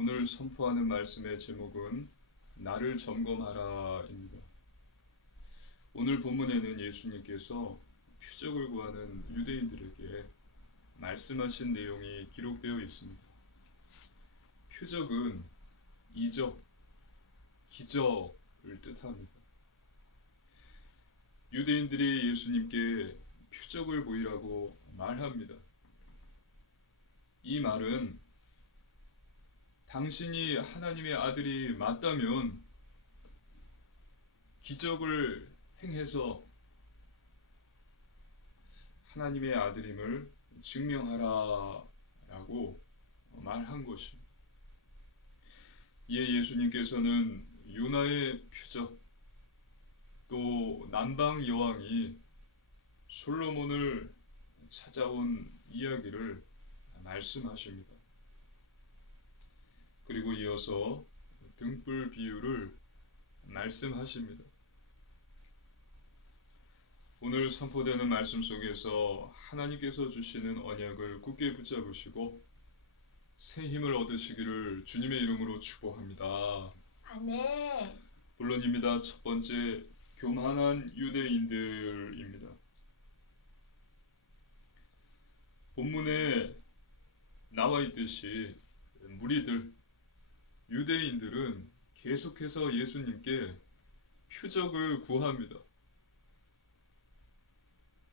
오늘 선포하는 말씀의 제목은 나를 점검하라입니다. 오늘 본문에는 예수님께서 표적을 구하는 유대인들에게 말씀하신 내용이 기록되어 있습니다. 표적은 이적, 기적을 뜻합니다. 유대인들이 예수님께 표적을 보이라고 말합니다. 이 말은 당신이 하나님의 아들이 맞다면 기적을 행해서 하나님의 아들임을 증명하라 라고 말한 것입니다. 이에 예수님께서는 요나의 표적, 또 남방 여왕이 솔로몬을 찾아온 이야기를 말씀하십니다. 그리고 이어서 등불 비유를 말씀하십니다. 오늘 선포되는 말씀 속에서 하나님께서 주시는 언약을 굳게 붙잡으시고 새 힘을 얻으시기를 주님의 이름으로 축복합니다. 아멘. 본론입니다. 첫 번째, 교만한 유대인들입니다. 본문에 나와 있듯이 무리들, 유대인들은 계속해서 예수님께 표적을 구합니다.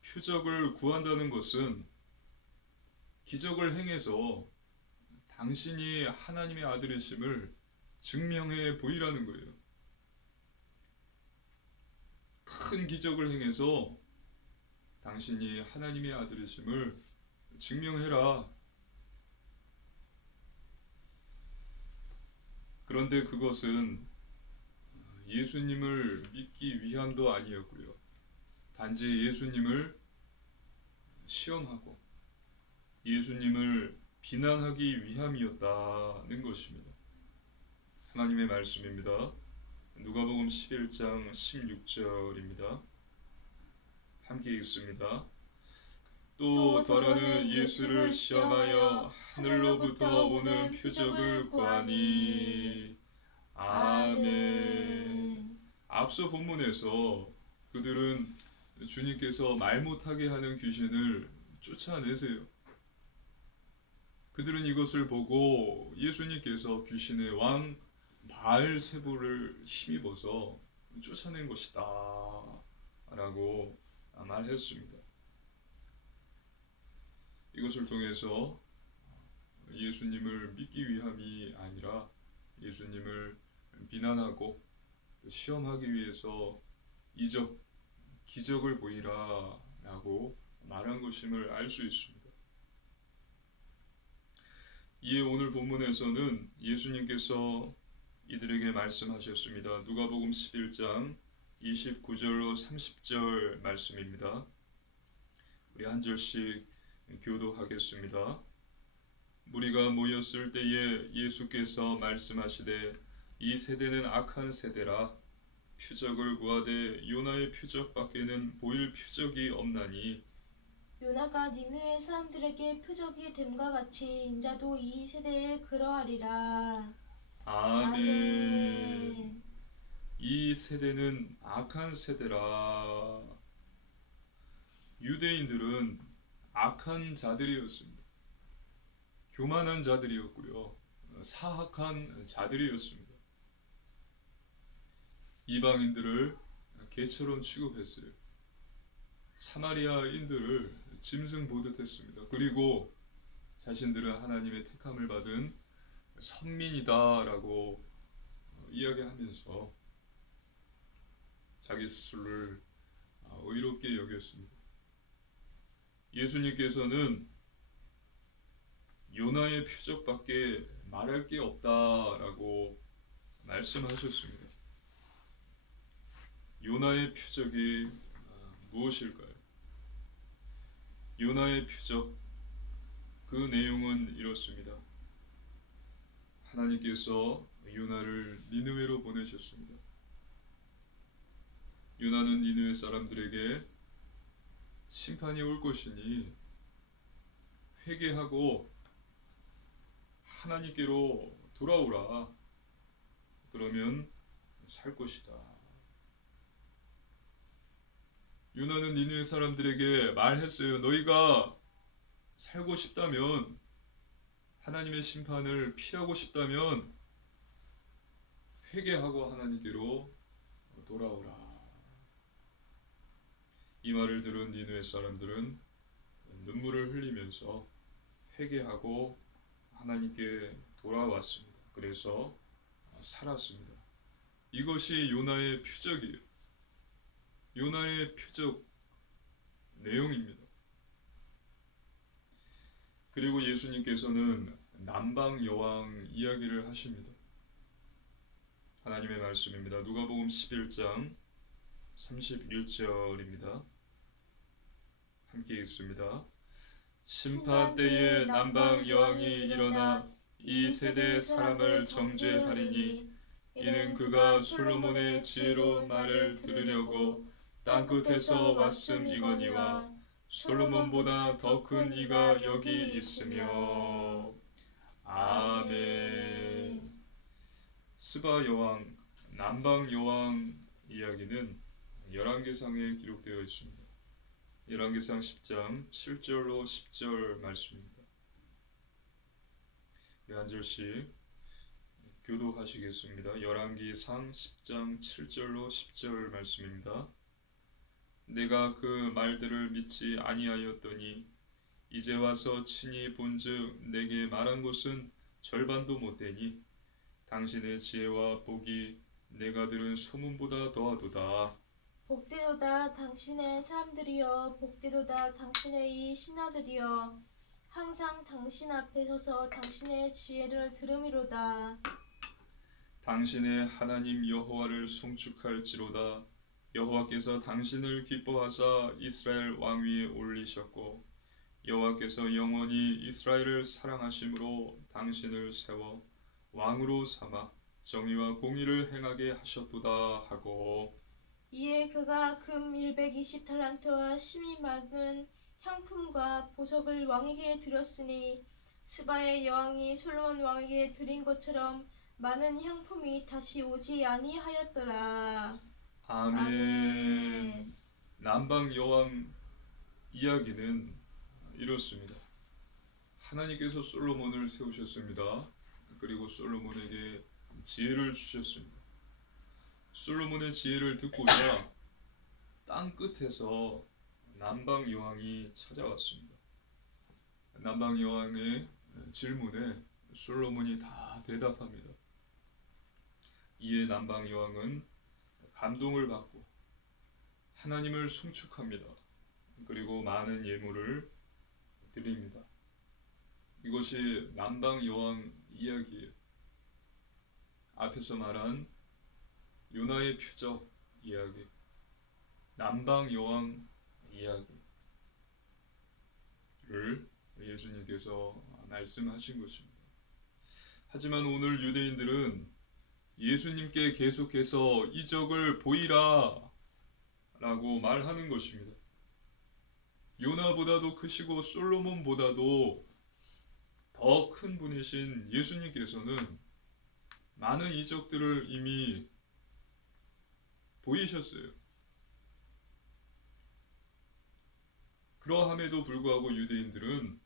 표적을 구한다는 것은 기적을 행해서 당신이 하나님의 아들이심을 증명해 보이라는 거예요. 큰 기적을 행해서 당신이 하나님의 아들이심을 증명해라. 그런데 그것은 예수님을 믿기 위함도 아니었고요. 단지 예수님을 시험하고 예수님을 비난하기 위함이었다는 것입니다. 하나님의 말씀입니다. 누가복음 11장 16절입니다. 함께 읽습니다. 또 더러는 예수를 시험하여 하늘로부터 오는 표적을 구하니. 아멘. 앞서 본문에서 그들은 주님께서 말 못하게 하는 귀신을 쫓아내세요. 그들은 이것을 보고 예수님께서 귀신의 왕 바알세불을 힘입어서 쫓아낸 것이다 라고 말했습니다. 이것을 통해서 예수님을 믿기 위함이 아니라 예수님을 비난하고 시험하기 위해서 이적, 기적을 보이라 라고 말한 것임을 알 수 있습니다. 이에 오늘 본문에서는 예수님께서 이들에게 말씀하셨습니다. 누가복음 11장 29절로 30절 말씀입니다. 우리 한 절씩 교도하겠습니다. 무리가 모였을 때에 예수께서 말씀하시되 이 세대는 악한 세대라. 표적을 구하되 요나의 표적밖에는 보일 표적이 없나니. 요나가 니느웨 사람들에게 표적이 됨과 같이 인자도 이 세대에 그러하리라. 아멘. 이 세대는 악한 세대라. 유대인들은 악한 자들이었습니다. 교만한 자들이었고요. 사악한 자들이었습니다. 이방인들을 개처럼 취급했어요. 사마리아인들을 짐승 보듯 했습니다. 그리고 자신들은 하나님의 택함을 받은 선민이다라고 이야기하면서 자기 스스로를 의롭게 여겼습니다. 예수님께서는 요나의 표적밖에 말할 게 없다라고 말씀하셨습니다. 요나의 표적이 무엇일까요? 요나의 표적, 그 내용은 이렇습니다. 하나님께서 요나를 니느웨로 보내셨습니다. 요나는 니느웨 사람들에게 심판이 올 것이니 회개하고 하나님께로 돌아오라. 그러면 살 것이다. 요나는 니느웨 사람들에게 말했어요. 너희가 살고 싶다면, 하나님의 심판을 피하고 싶다면 회개하고 하나님께로 돌아오라. 이 말을 들은 니느웨 사람들은 눈물을 흘리면서 회개하고 하나님께 돌아왔습니다. 그래서 살았습니다. 이것이 요나의 표적이에요. 요나의 표적 내용입니다. 그리고 예수님께서는 남방 여왕 이야기를 하십니다. 하나님의 말씀입니다. 누가복음 11장 31절입니다. 함께 읽습니다. 심판 때에 남방 여왕이 일어나 이 세대의 사람을 정죄하리니 이는 그가 솔로몬의 지혜로 말을 들으려고 땅끝에서 왔음이거니와 솔로몬보다 더 큰 이가 여기 있으며. 아멘. 스바 여왕, 남방 여왕 이야기는 열왕기상에 기록되어 있습니다. 열왕기상 10장 7절로 10절 말씀입니다. 한 절씩 교독하시겠습니다. 열왕기상 10장 7절로 10절 말씀입니다. 내가 그 말들을 믿지 아니하였더니 이제 와서 친히 본즉 내게 말한 것은 절반도 못되니 당신의 지혜와 복이 내가 들은 소문보다 더하도다. 복되도다 당신의 사람들이여, 복되도다 당신의 이 신하들이여, 항상 당신 앞에 서서 당신의 지혜를 들음이로다. 당신의 하나님 여호와를 송축할지로다. 여호와께서 당신을 기뻐하사 이스라엘 왕위에 올리셨고 여호와께서 영원히 이스라엘을 사랑하심으로 당신을 세워 왕으로 삼아 정의와 공의를 행하게 하셨도다 하고. 이에 그가 금 120달란트와 심이 많은 향품과 보석을 왕에게 드렸으니 스바의 여왕이 솔로몬 왕에게 드린 것처럼 많은 향품이 다시 오지 아니하였더라. 아멘. 아멘. 남방 여왕 이야기는 이렇습니다. 하나님께서 솔로몬을 세우셨습니다. 그리고 솔로몬에게 지혜를 주셨습니다. 솔로몬의 지혜를 듣고자 땅 끝에서 남방 여왕이 찾아왔습니다. 남방 여왕의 질문에 솔로몬이 다 대답합니다. 이에 남방 여왕은 감동을 받고 하나님을 송축합니다. 그리고 많은 예물을 드립니다. 이것이 남방 여왕 이야기예요. 앞에서 말한 요나의 표적 이야기, 남방 여왕 이야기를 예수님께서 말씀하신 것입니다. 하지만 오늘 유대인들은 예수님께 계속해서 이적을 보이라 라고 말하는 것입니다. 요나보다도 크시고 솔로몬보다도 더 큰 분이신 예수님께서는 많은 이적들을 이미 보이셨어요. 그러함에도 불구하고 유대인들은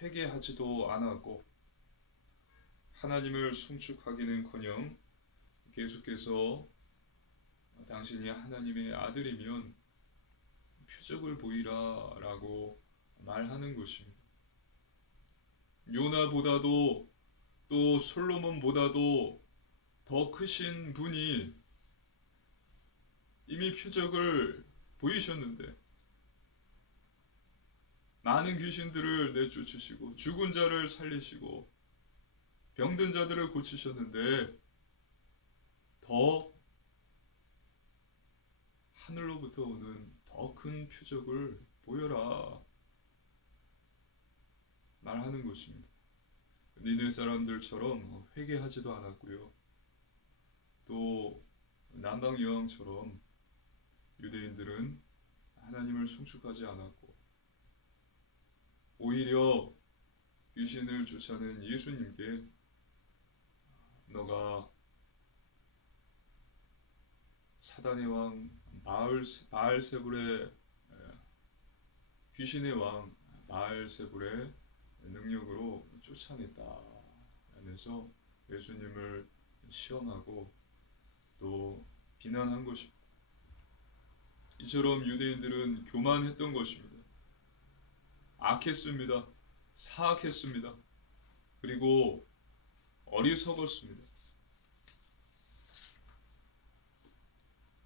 회개하지도 않았고 하나님을 송축하기는커녕 계속해서 당신이 하나님의 아들이면 표적을 보이라 라고 말하는 것입니다. 요나보다도 또 솔로몬보다도 더 크신 분이 이미 표적을 보이셨는데 많은 귀신들을 내쫓으시고 죽은 자를 살리시고 병든 자들을 고치셨는데 더 하늘로부터 오는 더 큰 표적을 보여라 말하는 것입니다. 니네 사람들처럼 회개하지도 않았고요. 또 남방 여왕처럼 유대인들은 하나님을 송축하지 않았고 오히려 귀신을 쫓아낸 예수님께 너가 사단의 왕 바알세불의 귀신의 왕 바알세불의 능력으로 쫓아냈다 하면서 예수님을 시험하고 또 비난한 것입니다. 이처럼 유대인들은 교만했던 것입니다. 악했습니다. 사악했습니다. 그리고 어리석었습니다.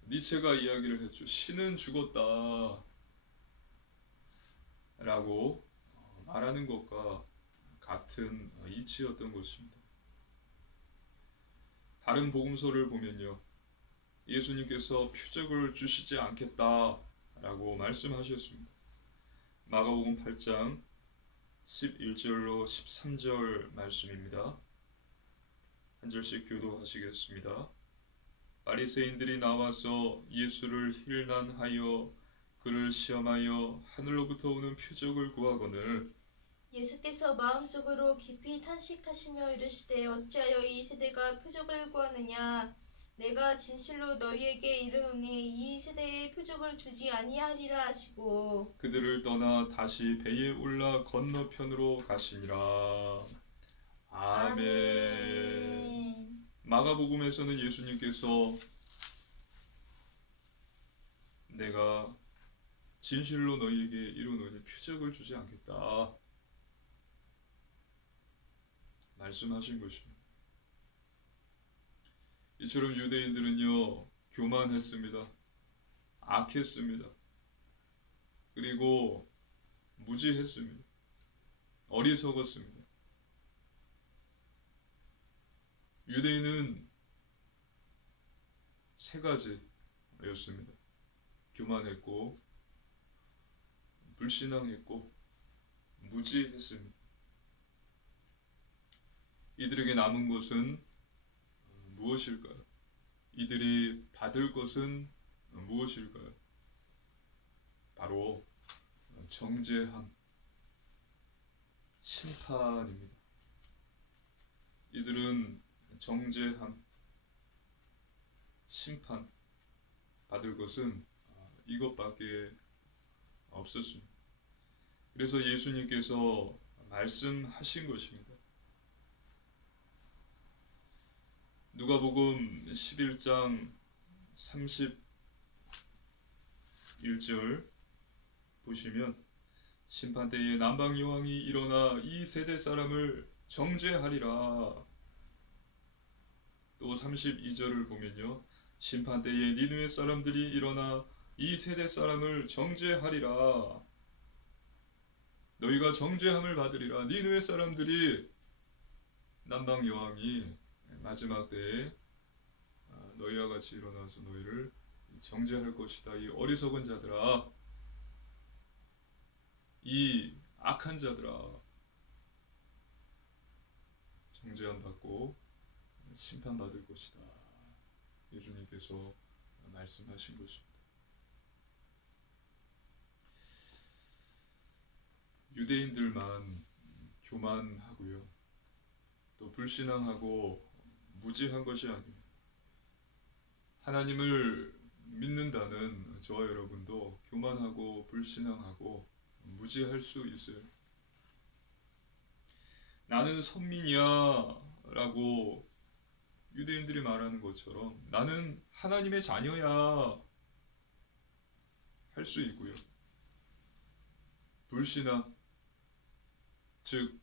니체가 이야기를 했죠. 신은 죽었다 라고 말하는 것과 같은 이치였던 것입니다. 다른 복음서를 보면요, 예수님께서 표적을 주시지 않겠다 라고 말씀하셨습니다. 마가복음 8장 11절로 13절 말씀입니다. 한 절씩 교도하시겠습니다. 바리새인들이 나와서 예수를 힐난하여 그를 시험하여 하늘로부터 오는 표적을 구하거늘 예수께서 마음속으로 깊이 탄식하시며 이르시되 어찌하여 이 세대가 표적을 구하느냐 내가 진실로 너희에게 이르노니 이 세대에 표적을 주지 아니하리라 하시고 그들을 떠나 다시 배에 올라 건너편으로 가시니라. 아멘. 마가복음에서는 예수님께서 내가 진실로 너희에게 이루노니 표적을 주지 않겠다 말씀하신 것입니다. 이처럼 유대인들은요, 교만했습니다. 악했습니다. 그리고 무지했습니다. 어리석었습니다. 유대인은 세 가지였습니다. 교만했고, 불신앙했고, 무지했습니다. 이들에게 남은 것은 무엇일까요? 이들이 받을 것은 무엇일까요? 바로 정죄함, 심판입니다. 이들은 정죄함, 심판 받을 것은 이것밖에 없었습니다. 그래서 예수님께서 말씀하신 것입니다. 누가복음 11장 31절 보시면 심판때에 남방여왕이 일어나 이 세대 사람을 정죄하리라. 또 32절을 보면요, 심판때에 니느웨 사람들이 일어나 이 세대 사람을 정죄하리라. 너희가 정죄함을 받으리라. 니느웨 사람들이 남방여왕이 마지막 때에 너희와 같이 일어나서 너희를 정죄할 것이다. 이 어리석은 자들아, 이 악한 자들아, 정죄함 받고 심판받을 것이다. 예수님께서 말씀하신 것입니다. 유대인들만 교만하고요, 또 불신앙하고 무지한 것이 아닙니다. 하나님을 믿는다는 저와 여러분도 교만하고 불신앙하고 무지할 수 있어요. 나는 선민이야 라고 유대인들이 말하는 것처럼 나는 하나님의 자녀야 할 수 있고요. 불신앙, 즉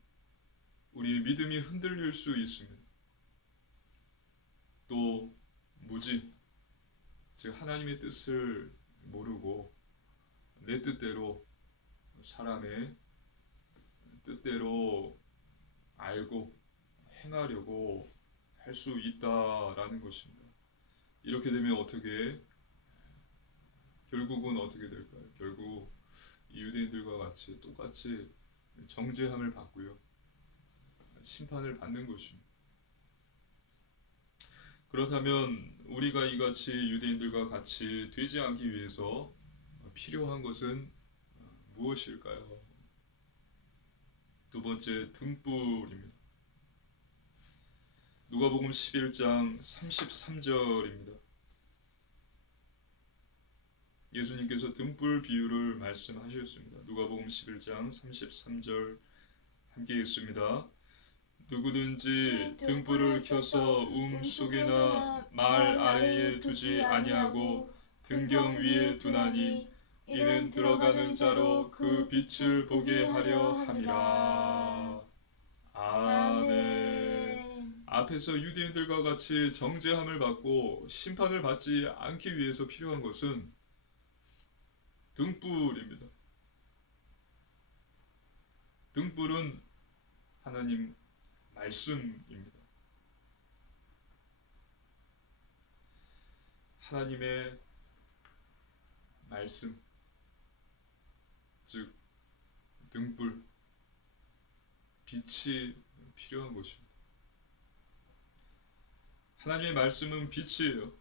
우리 믿음이 흔들릴 수 있습니다. 또 무지, 즉 하나님의 뜻을 모르고 내 뜻대로, 사람의 뜻대로 알고 행하려고 할 수 있다라는 것입니다. 이렇게 되면 결국은 어떻게 될까요? 결국 이 유대인들과 같이 똑같이 정죄함을 받고요, 심판을 받는 것입니다. 그렇다면 우리가 이같이 유대인들과 같이 되지 않기 위해서 필요한 것은 무엇일까요? 두 번째, 등불입니다. 누가복음 11장 33절입니다. 예수님께서 등불 비유를 말씀하셨습니다. 누가복음 11장 33절 함께 읽습니다. 누구든지 등불을 켜서 속에나 말 아래에 두지 아니하고 등경 위에 두나니 이는 들어가는 자로 그 빛을 보게 하려 함이라. 아멘. 앞에서 유대인들과 같이 정죄함을 받고 심판을 받지 않기 위해서 필요한 것은 등불입니다. 등불은 하나님 말씀입니다. 하나님의 말씀, 즉 등불, 빛이 필요한 것입니다. 하나님의 말씀은 빛이에요.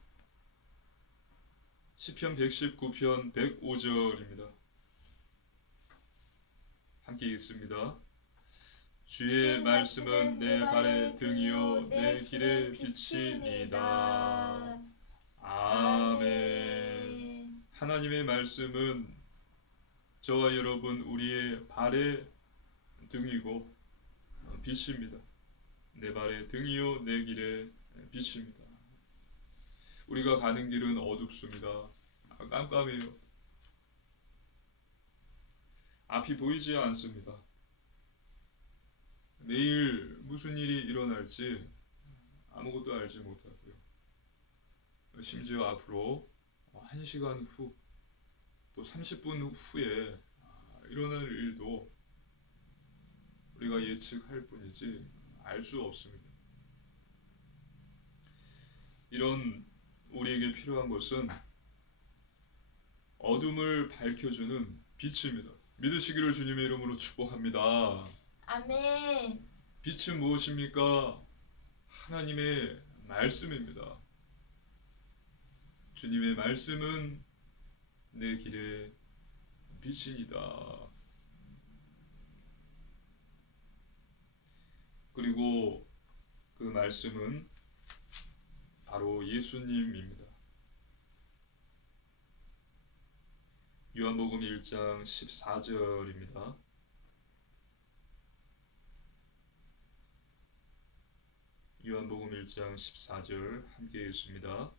시편 119편 105절입니다. 함께 읽습니다. 주의 말씀은 내 발의 등이요 내 길의 빛이니이다. 아멘. 하나님의 말씀은 저와 여러분 우리의 발의 등이고 빛입니다. 내 발의 등이요 내 길의 빛입니다. 우리가 가는 길은 어둡습니다. 깜깜해요. 앞이 보이지 않습니다. 내일 무슨 일이 일어날지 아무것도 알지 못하고요. 심지어 앞으로 1시간 후, 또 30분 후에 일어날 일도 우리가 예측할 뿐이지 알 수 없습니다. 이런 우리에게 필요한 것은 어둠을 밝혀주는 빛입니다. 믿으시기를 주님의 이름으로 축복합니다. 아멘. 빛은 무엇입니까? 하나님의 말씀입니다. 주님의 말씀은 내 길의 빛이니다. 그리고 그 말씀은 바로 예수님입니다. 요한복음 1장 14절입니다. 요한복음 1장 14절 함께 읽습니다.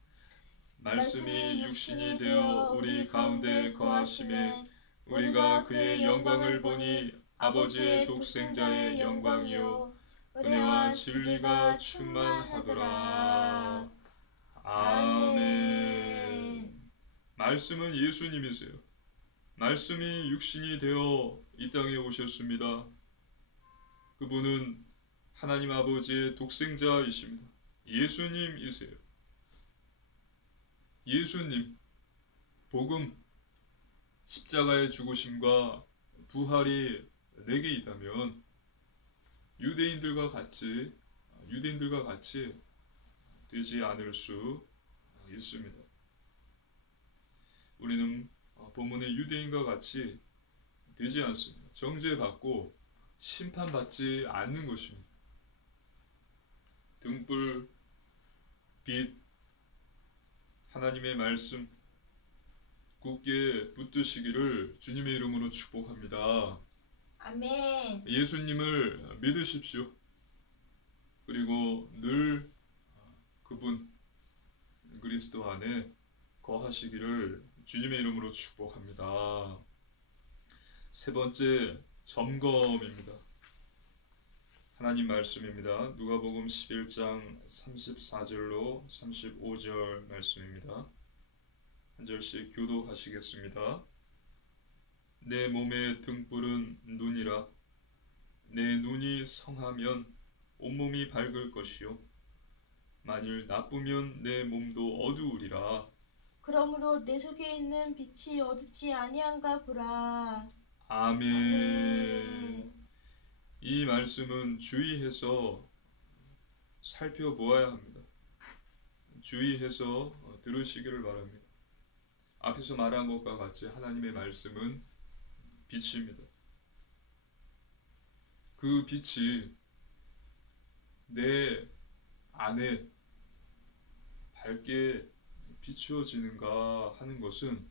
말씀이 육신이 되어 우리 가운데 거하심에 우리가 그의 영광을 보니 아버지의 독생자의 영광이요 은혜와 진리가 충만하더라. 아멘. 말씀은 예수님이세요. 말씀이 육신이 되어 이 땅에 오셨습니다. 그분은 하나님 아버지의 독생자이십니다. 예수님이세요. 예수님, 복음, 십자가의 죽으심과 부활이 내게 있다면 유대인들과 같이 되지 않을 수 있습니다. 우리는 본문의 유대인과 같이 되지 않습니다. 정죄받고 심판받지 않는 것입니다. 등불, 빛, 하나님의 말씀 굳게 붙드시기를 주님의 이름으로 축복합니다. 아멘. 예수님을 믿으십시오. 그리고 늘 그분 그리스도 안에 거하시기를 주님의 이름으로 축복합니다. 세 번째 점검입니다. 하나님 말씀입니다. 누가복음 11장 34절로 35절 말씀입니다. 한 절씩 교독하시겠습니다. 내 몸의 등불은 눈이라. 내 눈이 성하면 온몸이 밝을 것이요 만일 나쁘면 내 몸도 어두우리라. 그러므로 내 속에 있는 빛이 어둡지 아니한가 보라. 아멘. 아멘. 이 말씀은 주의해서 살펴보아야 합니다. 주의해서 들으시기를 바랍니다. 앞에서 말한 것과 같이 하나님의 말씀은 빛입니다. 그 빛이 내 안에 밝게 비추어지는가 하는 것은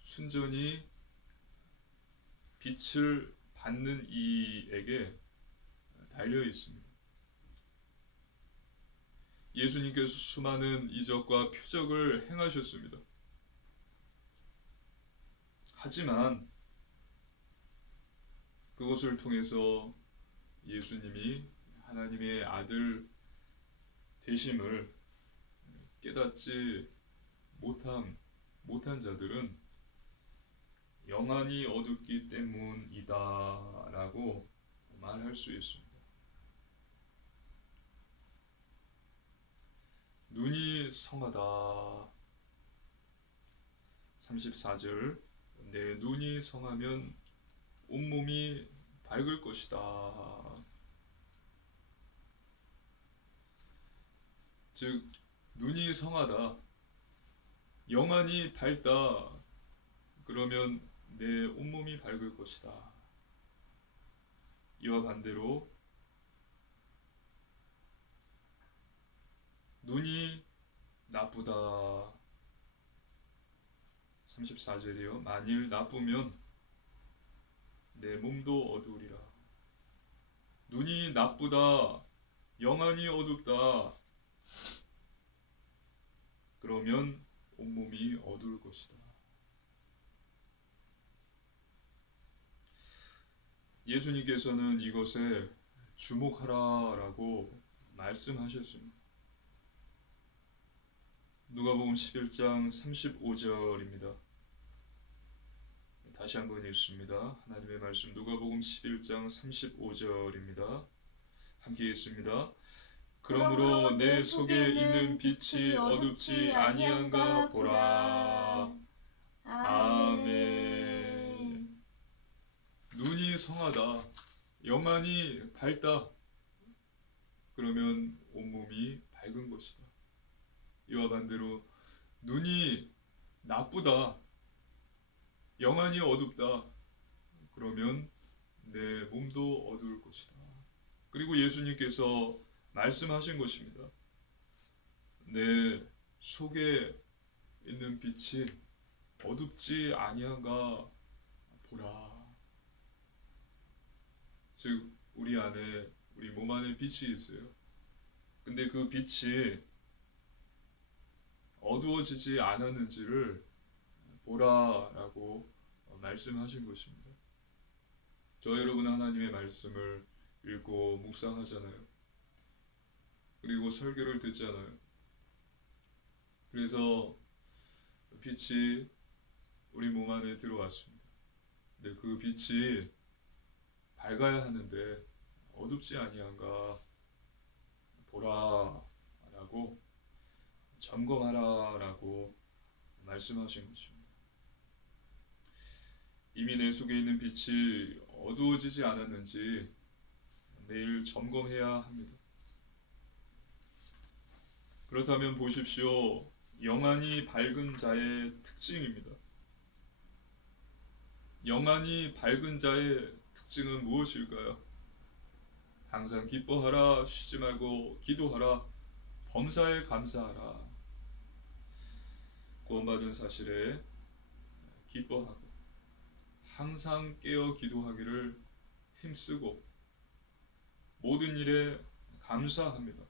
순전히 빛을 받는 이에게 달려 있습니다. 예수님께서 수많은 이적과 표적을 행하셨습니다. 하지만 그것을 통해서 예수님이 하나님의 아들 되심을 깨닫지 못한 자들은 영안이 어둡기 때문이다 라고 말할 수 있습니다. 눈이 성하다. 34절 내 눈이 성하면 온몸이 밝을 것이다. 즉 눈이 성하다. 영안이 밝다. 그러면 내 온몸이 밝을 것이다. 이와 반대로 눈이 나쁘다. 34절이요. 만일 나쁘면 내 몸도 어두우리라. 눈이 나쁘다. 영안이 어둡다. 그러면 온몸이 어두울 것이다. 예수님께서는 이것에 주목하라라고 말씀하셨습니다. 누가복음 11장 35절입니다. 다시 한번 읽습니다. 하나님의 말씀 누가복음 11장 35절입니다. 함께 읽습니다. 그러므로 내 속에 있는 빛이 어둡지 아니한가 보라. 아멘. 눈이 성하다. 영안이 밝다. 그러면 온몸이 밝은 것이다. 이와 반대로 눈이 나쁘다. 영안이 어둡다. 그러면 내 몸도 어두울 것이다. 그리고 예수님께서 말씀하신 것입니다. 내 속에 있는 빛이 어둡지 아니한가 보라. 즉 우리 안에 우리 몸 안에 빛이 있어요. 근데 그 빛이 어두워지지 않았는지를 보라라고 말씀하신 것입니다. 저 여러분 하나님의 말씀을 읽고 묵상하잖아요. 그리고 설교를 듣잖아요. 그래서 빛이 우리 몸 안에 들어왔습니다. 근데 그 빛이 밝아야 하는데 어둡지 아니한가 보라라고 점검하라라고 말씀하신 것입니다. 이미 내 속에 있는 빛이 어두워지지 않았는지 매일 점검해야 합니다. 그렇다면 보십시오. 영안이 밝은 자의 특징입니다. 영안이 밝은 자의 특징은 무엇일까요? 항상 기뻐하라, 쉬지 말고 기도하라, 범사에 감사하라. 구원받은 사실에 기뻐하고 항상 깨어 기도하기를 힘쓰고 모든 일에 감사합니다.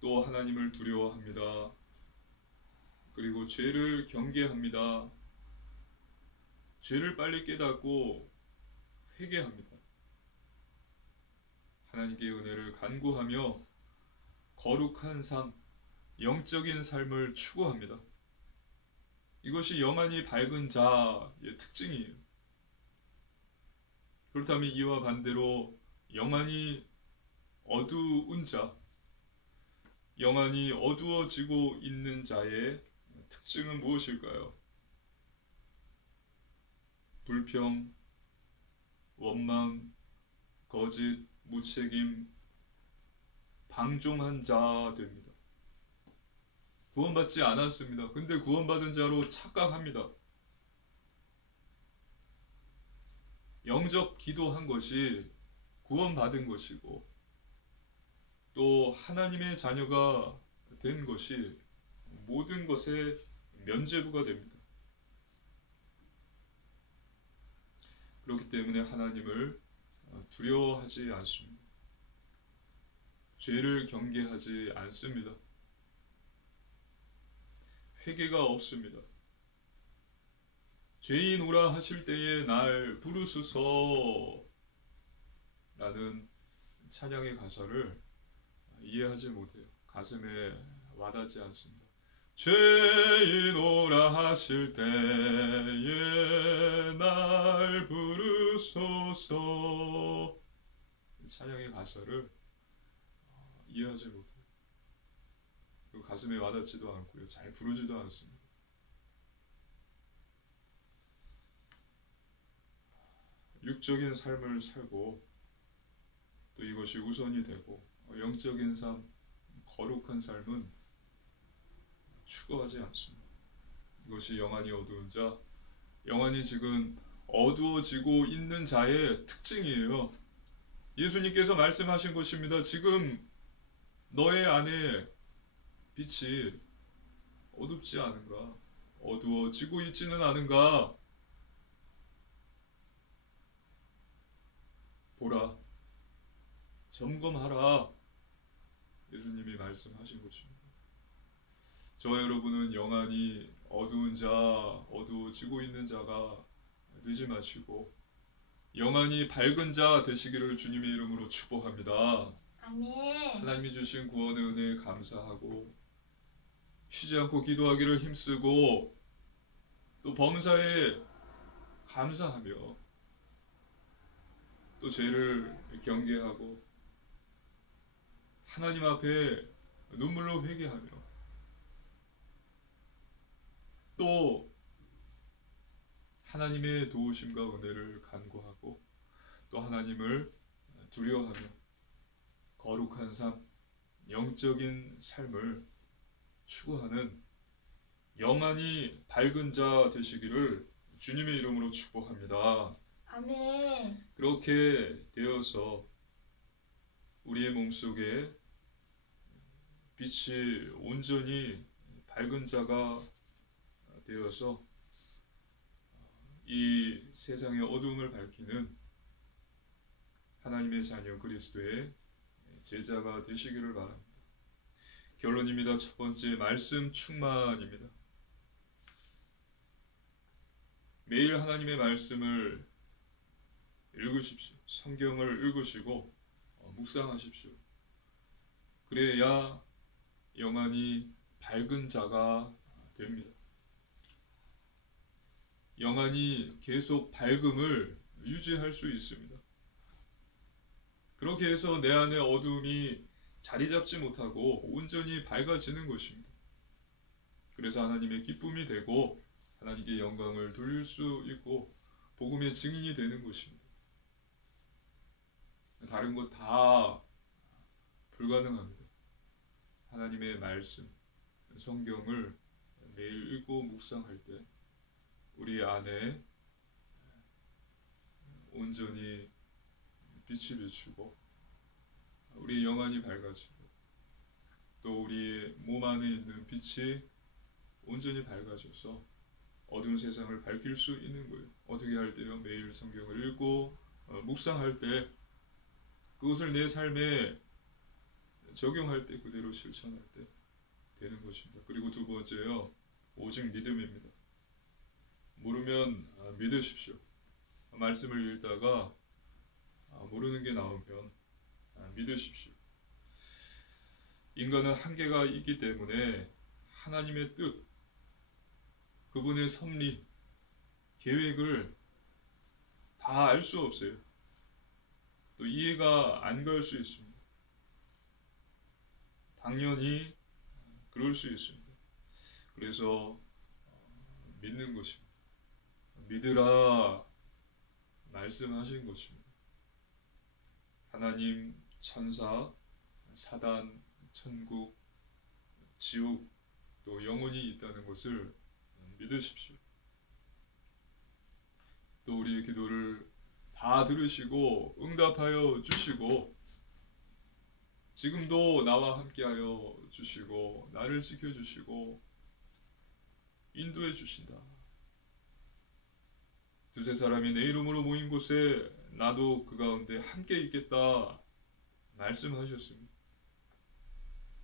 또 하나님을 두려워합니다. 그리고 죄를 경계합니다. 죄를 빨리 깨닫고 회개합니다. 하나님께 은혜를 간구하며 거룩한 삶, 영적인 삶을 추구합니다. 이것이 영안이 밝은 자의 특징이에요. 그렇다면 이와 반대로 영안이 어두운 자, 영안이 어두워지고 있는 자의 특징은 무엇일까요? 불평, 원망, 거짓, 무책임, 방종한 자 됩니다. 구원받지 않았습니다. 근데 구원받은 자로 착각합니다. 영접 기도한 것이 구원받은 것이고 또 하나님의 자녀가 된 것이 모든 것의 면죄부가 됩니다. 그렇기 때문에 하나님을 두려워하지 않습니다. 죄를 경계하지 않습니다. 회개가 없습니다. 죄인 오라 하실 때에 날 부르소서 라는 찬양의 가사를 이해하지 못해요. 가슴에 와닿지 않습니다. 죄인 오라 하실 때에 날 부르소서, 찬양의 가사를 이해하지 못해요. 그리고 가슴에 와닿지도 않고요. 잘 부르지도 않습니다. 육적인 삶을 살고 또 이것이 우선이 되고 영적인 삶, 거룩한 삶은 추구하지 않습니다. 이것이 영안이 어두운 자, 영안이 지금 어두워지고 있는 자의 특징이에요. 예수님께서 말씀하신 것입니다. 지금 너의 안에 빛이 어둡지 않은가? 어두워지고 있지는 않은가? 보라, 점검하라. 예수님이 말씀하신 것입니다. 저와 여러분은 영안이 어두운 자, 어두워지고 있는 자가 되지 마시고 영안이 밝은 자 되시기를 주님의 이름으로 축복합니다. 아멘. 하나님이 주신 구원의 은혜에 감사하고 쉬지 않고 기도하기를 힘쓰고 또 범사에 감사하며 또 죄를 경계하고 하나님 앞에 눈물로 회개하며 또 하나님의 도우심과 은혜를 간구하고 또 하나님을 두려워하며 거룩한 삶, 영적인 삶을 추구하는 영안이 밝은 자 되시기를 주님의 이름으로 축복합니다. 아멘. 그렇게 되어서 우리의 몸속에 빛이 온전히 밝은 자가 되어서 이 세상의 어두움을 밝히는 하나님의 자녀 그리스도의 제자가 되시기를 바랍니다. 결론입니다. 첫 번째, 말씀 충만입니다. 매일 하나님의 말씀을 읽으십시오. 성경을 읽으시고 묵상하십시오. 그래야 영안이 밝은 자가 됩니다. 영안이 계속 밝음을 유지할 수 있습니다. 그렇게 해서 내 안에 어두움이 자리 잡지 못하고 온전히 밝아지는 것입니다. 그래서 하나님의 기쁨이 되고 하나님께 영광을 돌릴 수 있고 복음의 증인이 되는 것입니다. 다른 것 다 불가능합니다. 하나님의 말씀, 성경을 매일 읽고 묵상할 때 우리 안에 온전히 빛이 비추고 우리 영안이 밝아지고 또 우리 몸 안에 있는 빛이 온전히 밝아져서 어두운 세상을 밝힐 수 있는 거예요. 어떻게 할 때요? 매일 성경을 읽고 묵상할 때 그것을 내 삶에 적용할 때 그대로 실천할 때 되는 것입니다. 그리고 두 번째요, 오직 믿음입니다. 모르면 믿으십시오. 말씀을 읽다가 모르는 게 나오면 믿으십시오. 인간은 한계가 있기 때문에 하나님의 뜻, 그분의 섭리, 계획을 다 알 수 없어요. 또 이해가 안 갈 수 있습니다. 당연히 그럴 수 있습니다. 그래서 믿는 것입니다. 믿으라 말씀하신 것입니다. 하나님, 천사, 사단, 천국, 지옥, 또 영혼이 있다는 것을 믿으십시오. 또 우리의 기도를 다 들으시고 응답하여 주시고 지금도 나와 함께하여 주시고 나를 지켜주시고 인도해 주신다. 두세 사람이 내 이름으로 모인 곳에 나도 그 가운데 함께 있겠다 말씀하셨습니다.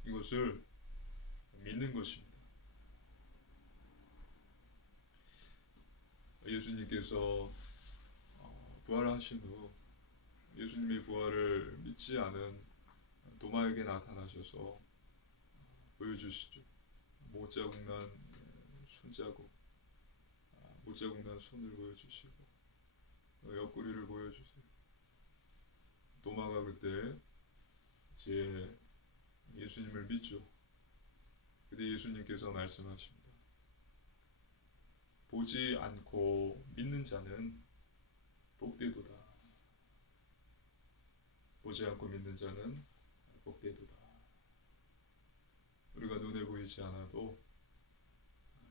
이것을 믿는 것입니다. 예수님께서 부활하신 후 예수님의 부활을 믿지 않은 도마에게 나타나셔서 보여주시죠. 못자국 난 손자국, 못자국 난 손을 보여주시고 옆구리를 보여주세요. 도마가 그때 이제 예수님을 믿죠. 그때 예수님께서 말씀하십니다. 보지 않고 믿는 자는 복되도다. 보지 않고 믿는 자는 복되도다. 우리가 눈에 보이지 않아도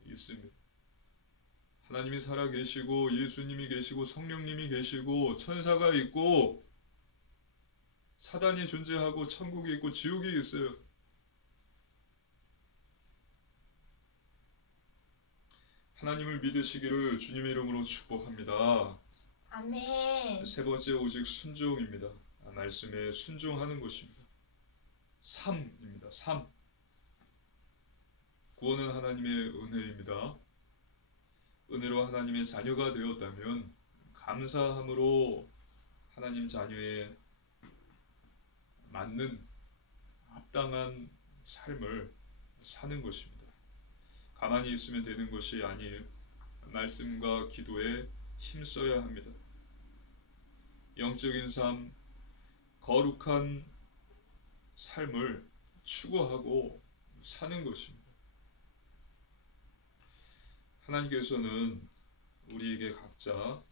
있습니다. 하나님이 살아계시고 예수님이 계시고 성령님이 계시고 천사가 있고 사단이 존재하고 천국이 있고 지옥이 있어요. 하나님을 믿으시기를 주님의 이름으로 축복합니다. 아멘. 세 번째 오직 순종입니다. 말씀에 순종하는 것입니다. 삶입니다. 삶. 구원은 하나님의 은혜입니다. 은혜로 하나님의 자녀가 되었다면 감사함으로 하나님 자녀의 맞는 합당한 삶을 사는 것입니다. 가만히 있으면 되는 것이 아니에요. 말씀과 기도에 힘써야 합니다. 영적인 삶, 거룩한 삶을 추구하고 사는 것입니다. 하나님께서는 우리에게 각자에게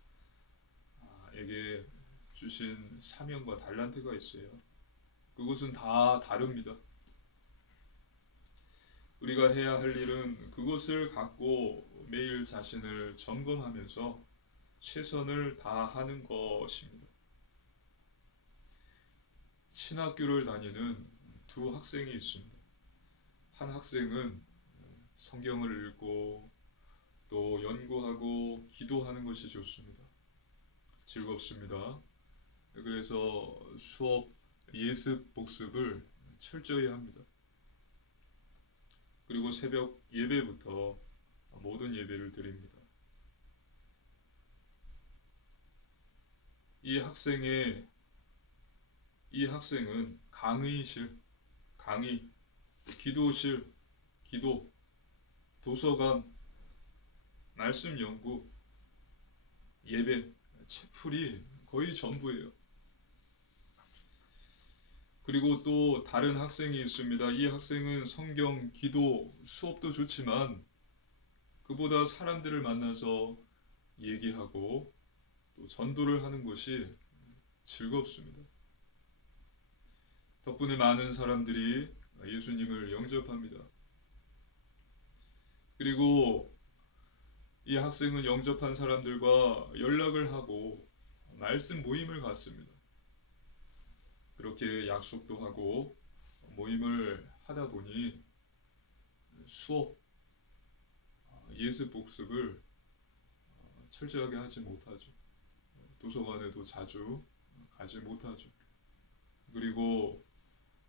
주신 사명과 달란트가 있어요. 그것은 다 다릅니다. 우리가 해야 할 일은 그것을 갖고 매일 자신을 점검하면서 최선을 다하는 것입니다. 신학교를 다니는 두 학생이 있습니다. 한 학생은 성경을 읽고 또 연구하고 기도하는 것이 좋습니다. 즐겁습니다. 그래서 수업 예습 복습을 철저히 합니다. 그리고 새벽 예배부터 모든 예배를 드립니다. 이 학생은 강의실, 강의, 기도실, 기도, 도서관, 말씀 연구, 예배, 채플이 거의 전부예요. 그리고 또 다른 학생이 있습니다. 이 학생은 성경, 기도, 수업도 좋지만 그보다 사람들을 만나서 얘기하고 또 전도를 하는 것이 즐겁습니다. 덕분에 많은 사람들이 예수님을 영접합니다. 그리고 이 학생은 영접한 사람들과 연락을 하고 말씀 모임을 갖습니다. 그렇게 약속도 하고 모임을 하다 보니 수업, 예습 복습을 철저하게 하지 못하죠. 도서관에도 자주 가지 못하죠. 그리고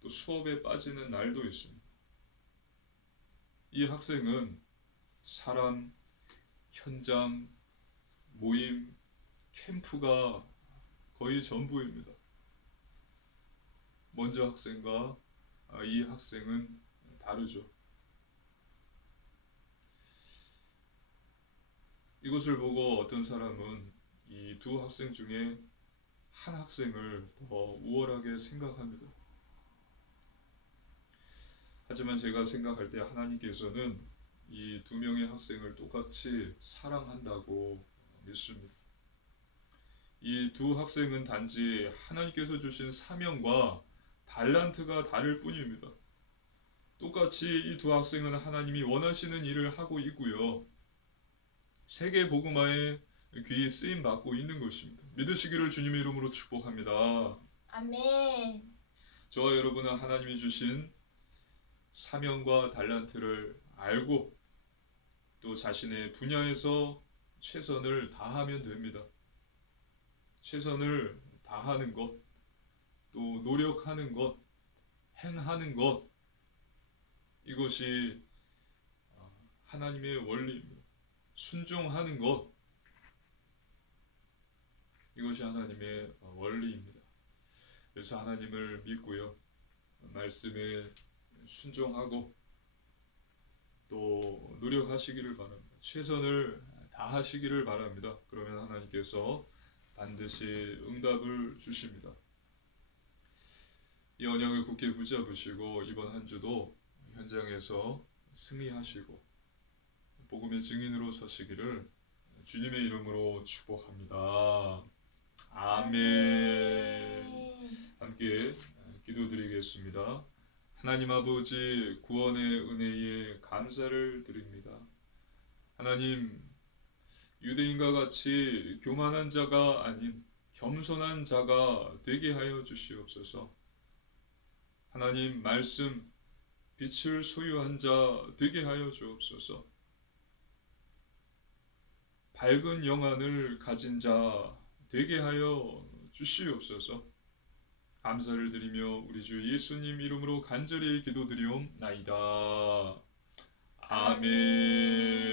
또 수업에 빠지는 날도 있습니다. 이 학생은 사람, 현장, 모임, 캠프가 거의 전부입니다. 먼저 학생과 이 학생은 다르죠. 이것을 보고 어떤 사람은 이 두 학생 중에 한 학생을 더 우월하게 생각합니다. 하지만 제가 생각할 때 하나님께서는 이 두 명의 학생을 똑같이 사랑한다고 믿습니다. 이 두 학생은 단지 하나님께서 주신 사명과 달란트가 다를 뿐입니다. 똑같이 이 두 학생은 하나님이 원하시는 일을 하고 있고요. 세계 복음화에 귀히 쓰임 받고 있는 것입니다. 믿으시기를 주님의 이름으로 축복합니다. 아멘. 저와 여러분은 하나님이 주신 사명과 달란트를 알고 또 자신의 분야에서 최선을 다하면 됩니다. 최선을 다하는 것, 또 노력하는 것, 행하는 것, 이것이 하나님의 원리입니다. 순종하는 것, 이것이 하나님의 원리입니다. 그래서 하나님을 믿고요. 말씀에 순종하고 또 노력하시기를 바랍니다. 최선을 다하시기를 바랍니다. 그러면 하나님께서 반드시 응답을 주십니다. 이 언약을 굳게 붙잡으시고 이번 한 주도 현장에서 승리하시고 복음의 증인으로 서시기를 주님의 이름으로 축복합니다. 아멘. 함께 기도드리겠습니다. 하나님 아버지, 구원의 은혜에 감사를 드립니다. 하나님, 유대인과 같이 교만한 자가 아닌 겸손한 자가 되게 하여 주시옵소서. 하나님, 말씀, 빛을 소유한 자 되게 하여 주옵소서. 밝은 영안을 가진 자 되게 하여 주시옵소서. 감사를 드리며 우리 주 예수님 이름으로 간절히 기도드리옵나이다. 아멘.